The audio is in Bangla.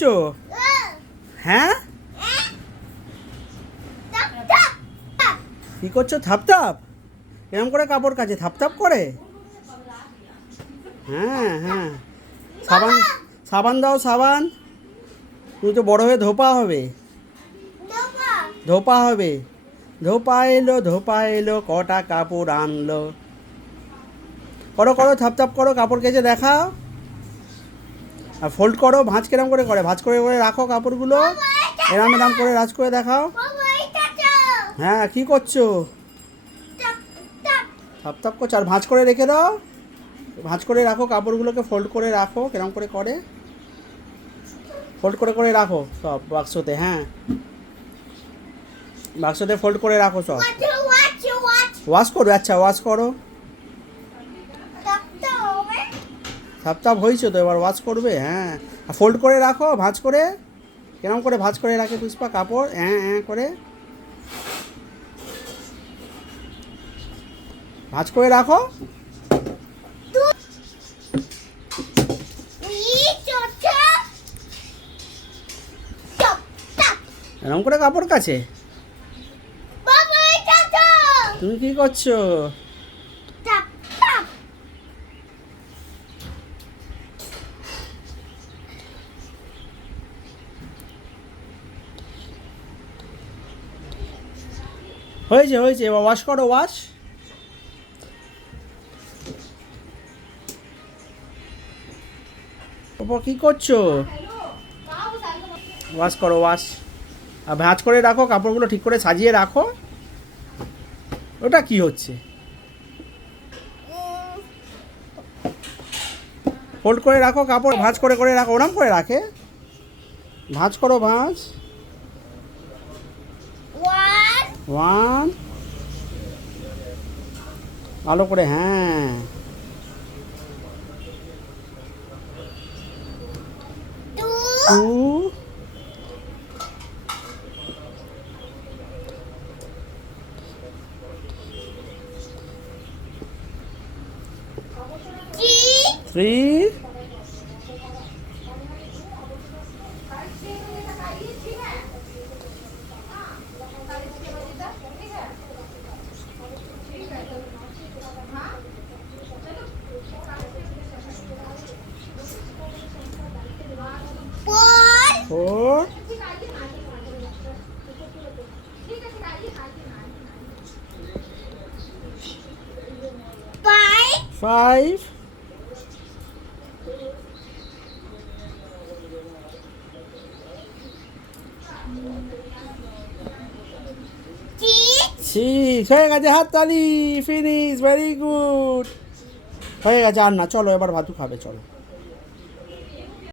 করছ? হ্যাঁ? কি করছ? থাপ থাপ। এরম করে কাপড় কাছে থাপ থাপ করে? হ্যাঁ হ্যাঁ। সাবান সাবান দাও, সাবান। তুমি তো বড় হয়ে ধোপা হবে। ধোপা হবে। ধোপা এলো ধোপা এলো, কটা কাপড় আনলো। করো করো, থাপ থাপ করো, কাপড় কেচে দেখাও। ফোল্ড করো ভাঁজ কেরম করে করে ভাঁজ করে করে রাখো কাপড়গুলো। এরাম এরাম করে রাজ করে দেখাও। হ্যাঁ কি করছ? থাপ থাপ করছ। আর ভাঁজ করে রেখে দাও। ভাঁজ করে রাখো কাপড়গুলোকে ফোল্ড করে রাখো কেরম করে করে। ফোল্ড করে করে রাখো সব বাক্সতে হ্যাঁ। বাক্সতে ফোল্ড করে রাখো সব। ওয়াশ করো আচ্ছা ওয়াশ করো। থাপ থাপ হয়েছে তো এবার ওয়াশ করবে হ্যাঁ। ফোল্ড করে রাখো ভাঁজ করে। কেরম করে ভাঁজ করে রাখে পুষ্পা কাপড় হ্যাঁ হ্যাঁ করে। ভাঁজ করে রাখো। এরকম করে কাপড় কাছে। তুমি কি করছ? হয়েছে হয়েছে, এবার ওয়াশ করো ওয়াশ ওপর কি করছ? ওয়াশ করো ওয়াশ আর ভাঁজ করে রাখো, কাপড়গুলো ঠিক করে সাজিয়ে রাখো। ওটা কি হচ্ছে? ফোল্ড করে রাখো কাপড়, ভাঁজ করে করে রাখো, ওরম করে রাখে। ভাঁজ করো, ভাঁজ। ওয়ান ভালো করে হ্যাঁ। Two three four. Five. Five. Six হয়ে গেছে, হাততালি ফিনিশ ভেরি গুড হয়ে গেছে, আর না, চলো, এবার ভাতু খাবে, চলো।